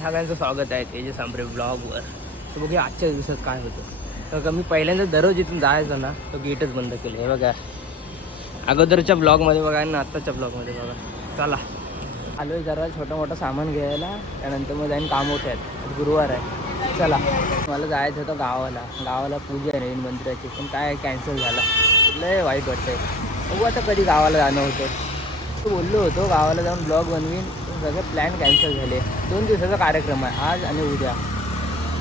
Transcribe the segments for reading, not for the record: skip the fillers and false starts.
सगळ्यांचं स्वागत आहे तेजस आंबरे ब्लॉगवर. तर बघूया आजच्या दिवसात काय होतं. तर मी पहिल्यांदा दररोज इथून जायचं ना तो गेटच बंद केलं आहे बघा. अगोदरच्या ब्लॉगमध्ये बघा आणि आत्ताच्या ब्लॉगमध्ये बघा. चला आलो आहे जरा छोटं मोठं सामान घ्यायला, त्यानंतर मग जाईन काम होत आहेत. गुरुवार आहे. चला मला जायचं होतं गावाला पूजा आहे नवीन मंदिराची, पण काय कॅन्सल झाला. लय वाईट वाटतंय. बघू आता कधी गावाला जाणं होतं. तो बोललो होतो गावाला जाऊन ब्लॉग बनवीन, सगळे प्लॅन कॅन्सल झाले. 2 दिवसाचा कार्यक्रम आहे आज आणि उद्या.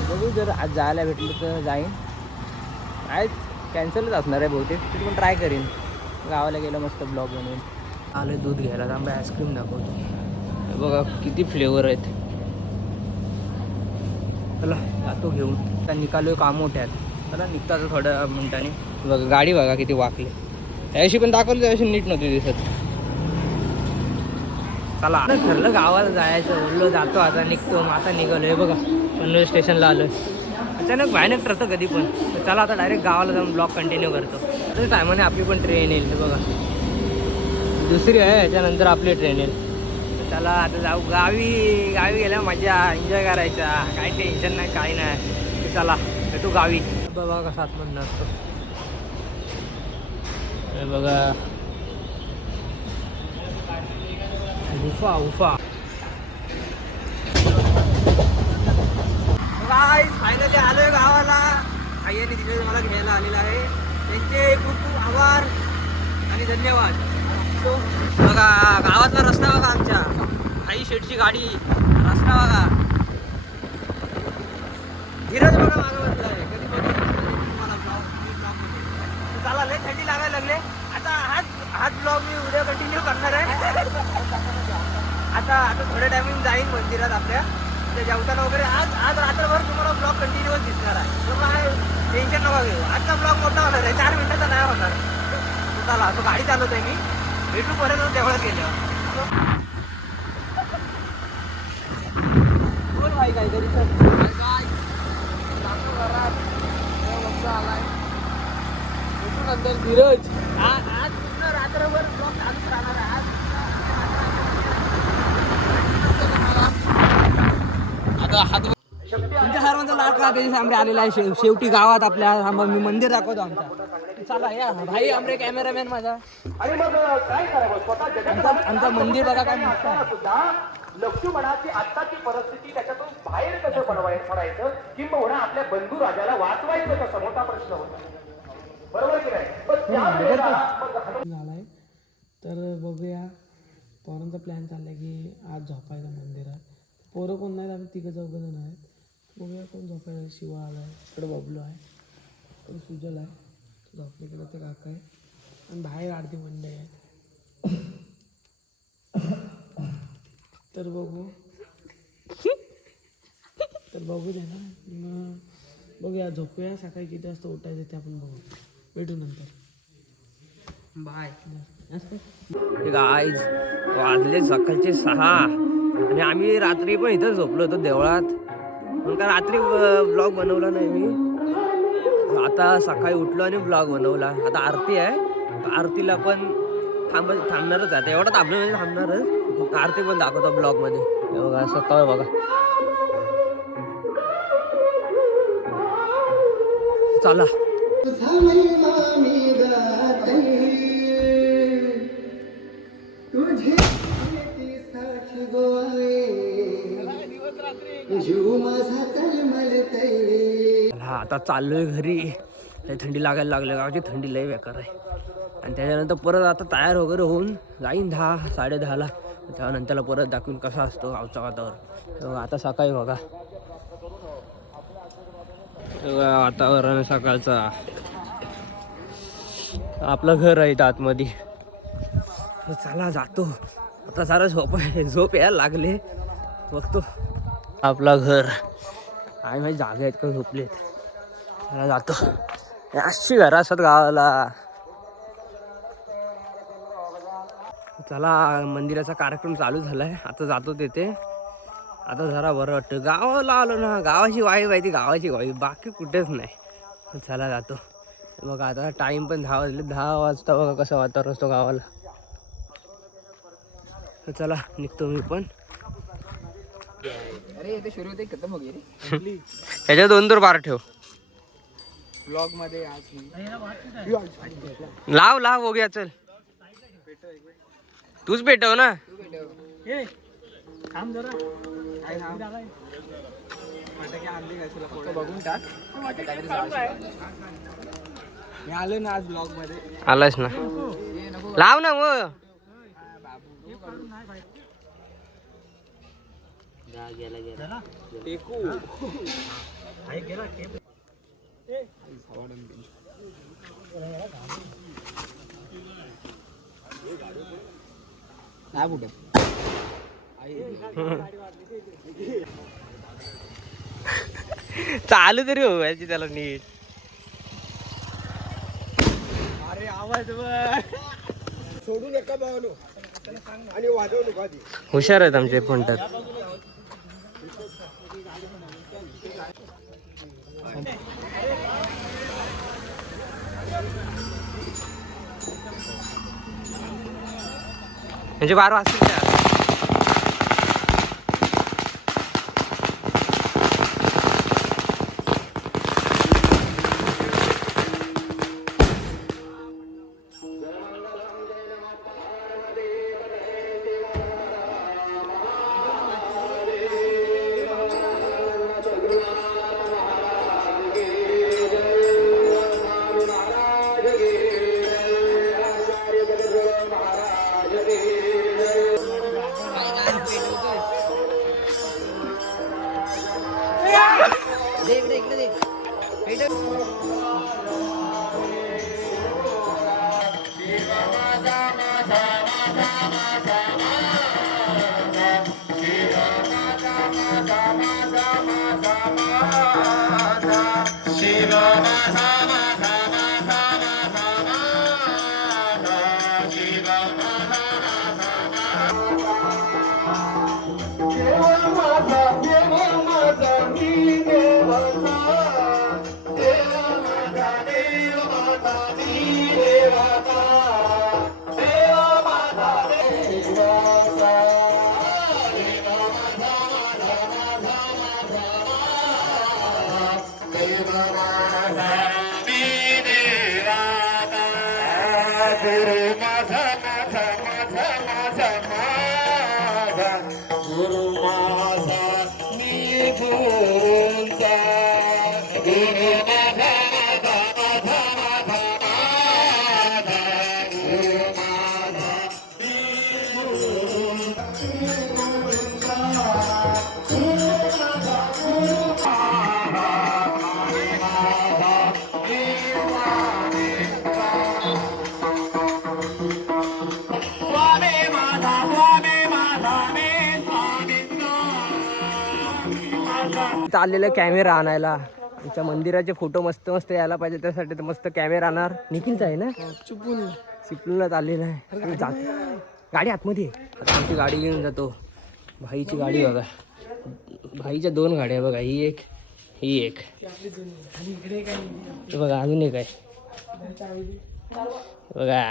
बघू जर आज जायला भेटलं तर जाईन, आज कॅन्सलच असणार आहे बहुतेक. तरी पण ट्राय करीन. गावाला गेलं मस्त ब्लॉग बनवून. आलं दूध घ्यायला, आंबे आईस्क्रीम दाखवतो. हे बघा किती फ्लेवर आहेत. चला जातो घेऊन. आता निघालो काम मोठ्यात. चला निघतो आता थोड्या मिनिटांनी. बघा गाडी बघा किती वाकली. त्याशी पण दाखवलं, त्याशी नीट नव्हती दिसत. चला ठरलं गावाला जायचं, बोललो जातो आता निघतो. मग आता निघालो आहे बघा, पनवेल स्टेशनला आलो आहे. अचानक भयानक ठरतं कधी पण. तर चला आता डायरेक्ट गावाला जाऊन ब्लॉग कंटिन्यू करतो. तर टायमाने आपली पण ट्रेन येईल. बघा दुसरी आहे, याच्यानंतर आपली ट्रेन येईल. चला आता जाऊ गावी गेल्या मजा एन्जॉय करायचा. काही टेन्शन नाही काही नाही. चला भेटू गावी. बघा कसा आतमध्ये असतो. हे बघा उफा फायनली आलोय गावाला. आईने तिथे मला घ्यायला आलेला आहे. त्यांचे खूप खूप आभार आणि धन्यवाद. बघा गावातला रस्ता बघा, आमच्या आई शेटची गाडी. रस्ता बघा, धीरज बघा मागं बसला आहे. कधी तुम्हाला चला लय थंडी लागायला लागले. आता हाच ब्लॉग मी उद्या कंटिन्यू करणार आहे. आता थोड्या टायमिंग जाईन मंदिरात आपल्या. ते जेवताना वगैरे आज रात्रभर तुम्हाला ब्लॉग कंटिन्यूच दिसणार आहे. तर काय टेन्शन नका घेऊ. आजचा ब्लॉग मोठा होणार आहे, 4 मिनिटाचा नाही होणार. चला तो गाडी चालवत आहे मी. भेटू पर्यंत तेवढं केलं. बोल भाई काहीतरी आलाय. भेटू नंतर धीरज. आज पूर्ण रात्रभर ब्लॉग चालूच राहणार आहे. आज तुमच्या सर्वांचा लाडका तेजस आंबरे आलेला आहे शेवटी गावात आपल्या. मी मंदिर दाखवतो आमचा. चला या भाई आंबरे कॅमेरामॅन माझा. आमचा मंदिर बघा काय मस्त आहे. लक्ष्मणाची आत्ताची परिस्थिती त्याच्यातून बाहेर कसं पडायचं किंबहुना आपल्या बंधू राजाला वाचवायचं कसं, मोठा प्रश्न होता. बरोबर की नाही? झालाय तर बघूया. पोरांचा प्लॅन चाललाय की आज झोपायचं मंदिरात. पोरं कोण नाहीत, आम्ही 3-4 आहेत. बघूया कोण झोपायला. शिवा आलाय, इकडे बबलू आहे, इकडे सुजल आहे, झोपलीकडे ते काका आहे, आणि बाहेर आरती मंडळी आहे. तर बघू दे ना. मग बघूया, झोपूया. सकाळी किती वाजता उठायचं ते आपण बघू. भेटू नंतर. बाय. गाईज वाजले सकाळचे 6 आणि आम्ही रात्री पण इथं झोपलो होतो देवळात. मग का रात्री ब्लॉग बनवला नाही मी. आता सकाळी उठलो आणि ब्लॉग बनवला. आता आरती आहे, आरतीला पण थांबणारच आहे. एवढं थांबलं थांबणारच. आरती पण दाखवतो ब्लॉगमध्ये. हे बघा सकाळ बघा. चला हा आता चाललोय घरी. लय थंडी लागायला लागली. गावची थंडी लय बेकार आहे. आणि त्याच्यानंतर परत आता तयार वगैरे होऊन जाईन 10-10:30ला. त्यानंतरला परत दाखवून कसा असतो गावचा वातावरण. आता सकाळी बघा वातावरण सकाळचा. आपलं घर आहे आतमध्ये. चला जातो आता. सारं झोप यायला लागले. बघतो आपला घर आहे. माझी जागा आहेत का झोपलेत. मला जातो. अशी घरं असतात गावाला. चला मंदिराचा कार्यक्रम चालू झालाय. आता जातो तिथे. आता जरा बरं वाटतं. गावाला आलो ना, गावाची वाई माहिती, गावाची वाई, बाकी कुठेच नाही. चला जातो. बघा आता टाईम पण 10 वाजले. 10 वाजता बघा कसं वातावरण असतो गावाला. चला निघतो मी पण. अरे ते सुरू होते खतम हो गई रे ह्याच्या 2 बार ठेव. ब्लॉग मध्ये आज लाव लाव हो गया चल. तूच पेटव ना. बघून टाक. मी आलो ना आज ब्लॉग मध्ये. आलास ना. लाव ना मग. नाही कुठे चालू तरी हो याची त्याला नीट. अरे आवाज सोडू नका भावनो आणि वाजवू नका. हुशार आहेत आमचे पंटर. म्हणजे 12 वाजतील का? आलेला कॅमेरा आणायला. आमच्या मंदिराचे फोटो मस्त मस्त यायला पाहिजे त्यासाठी तर मस्त कॅमेरा आणणार. निखिलचा आहे ना. चिपळूणला चाललेला आहे. गाडी आतमध्ये आहे. आता आमची गाडी घेऊन जातो. भाईची गाडी बघा. भाईच्या 2 गाड्या बघा. ही एक ही एक. बघा अजून एक आहे बघा.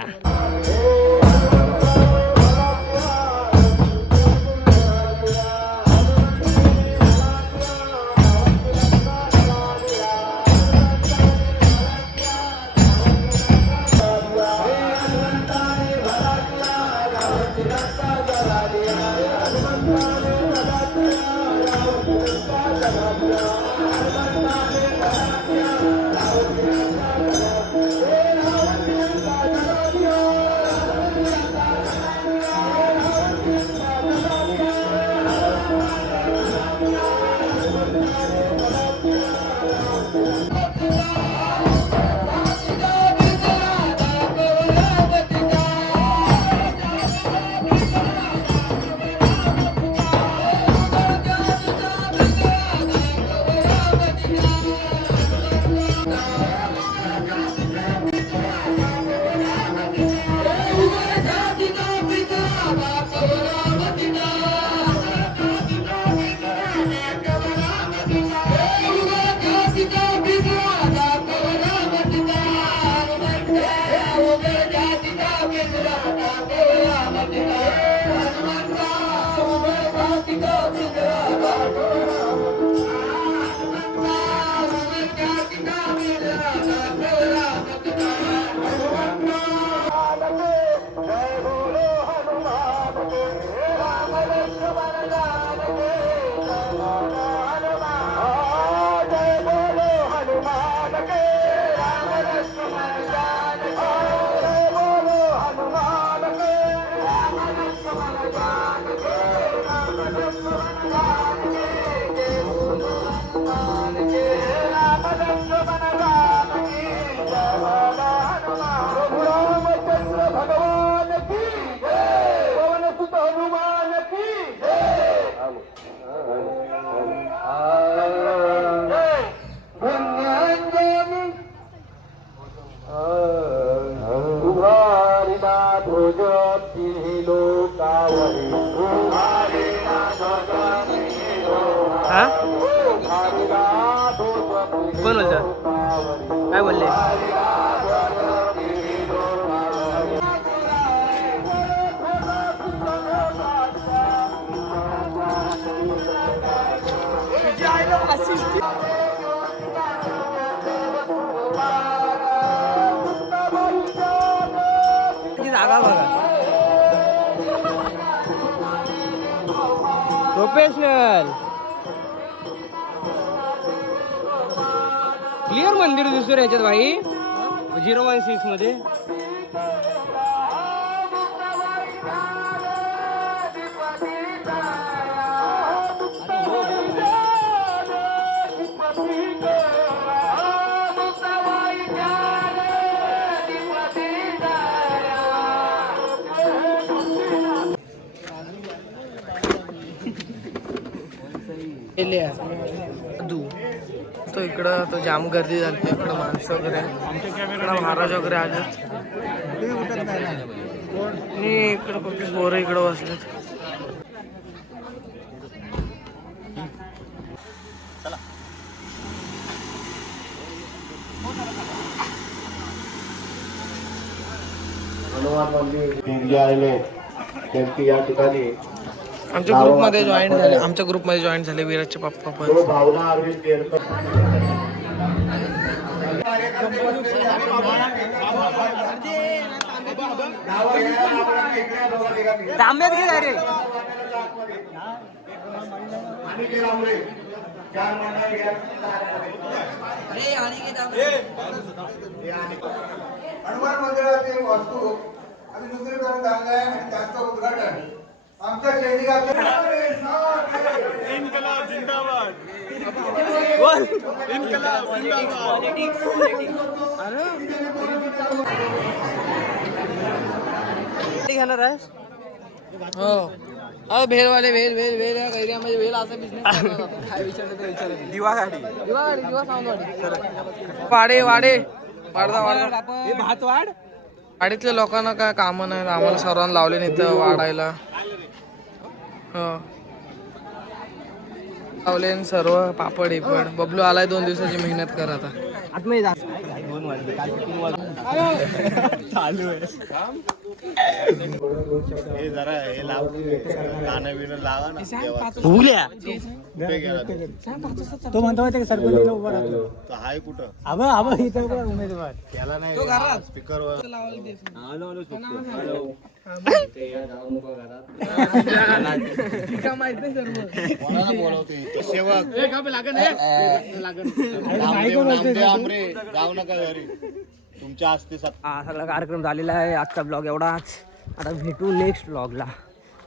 कोण बोलतो काय बोलले जागा बघा प्रोफेशनल क्लिअर मंदिर दिसतो रे याच्यात भाई 016 मध्ये तो इकडं तो जाम गर्दी झाली इकडं माणसं वगैरे इकडं महाराज वगैरे आलेत आणि इकडं फक्त पोरं इकडं बसलेत हनुमान मंदिर जे आहे त्यांची या ठिकाणी आमच्या ग्रुपमध्ये जॉईन झाले विराजचे पप्पा पण तो भावना अरविंद केरकर तांब्यात घे रे हनुमान मंदिरातील वास्तू आम्ही दुसरीकडून चाललाय आणि त्याचं उद्घाटन आमच्या सैनिकांचे इन्कलाब जिंदाबाद इन्कलाब घेणार आहेस हो अहो भेलवाले भेल भेल भेल या एरियामध्ये भेल असा बिझनेस काय विचारतो दिवा गाडी दिवा सावंतवाडी वाडे वाडे वाडदा वाडदा भात वाढ वाडीतल्या लोकांना काय कामं नाही आम्हाला सर्वांना लावले नाही तर वाढायला हो लावले न सर्व पापड इपड बबलू आलाय 2 दिवसाची मेहनत कर आता आतमध्ये जा चालू आहे हे जरा हे लाव गाणं बिणं लावा ना भुगल्या तो म्हणतो माहिती सरपंच उभा राहतो तो हाय कुठं आबा इथं उमेदवार त्याला नाही स्पीकर वर कोणाला बोलवतो इथं? सेवक आमरे जाऊ नका घरी तुमच्या हस्ते हा सगळा कार्यक्रम झालेला आहे आजचा ब्लॉग एवढाच आता भेटू नेक्स्ट ब्लॉगला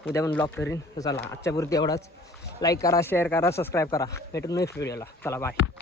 उद्या पण ब्लॉग करीन तर चला आजच्यापुरती एवढाच लाईक करा शेअर करा सबस्क्राईब करा भेटू नेक्स्ट व्हिडिओला चला बाय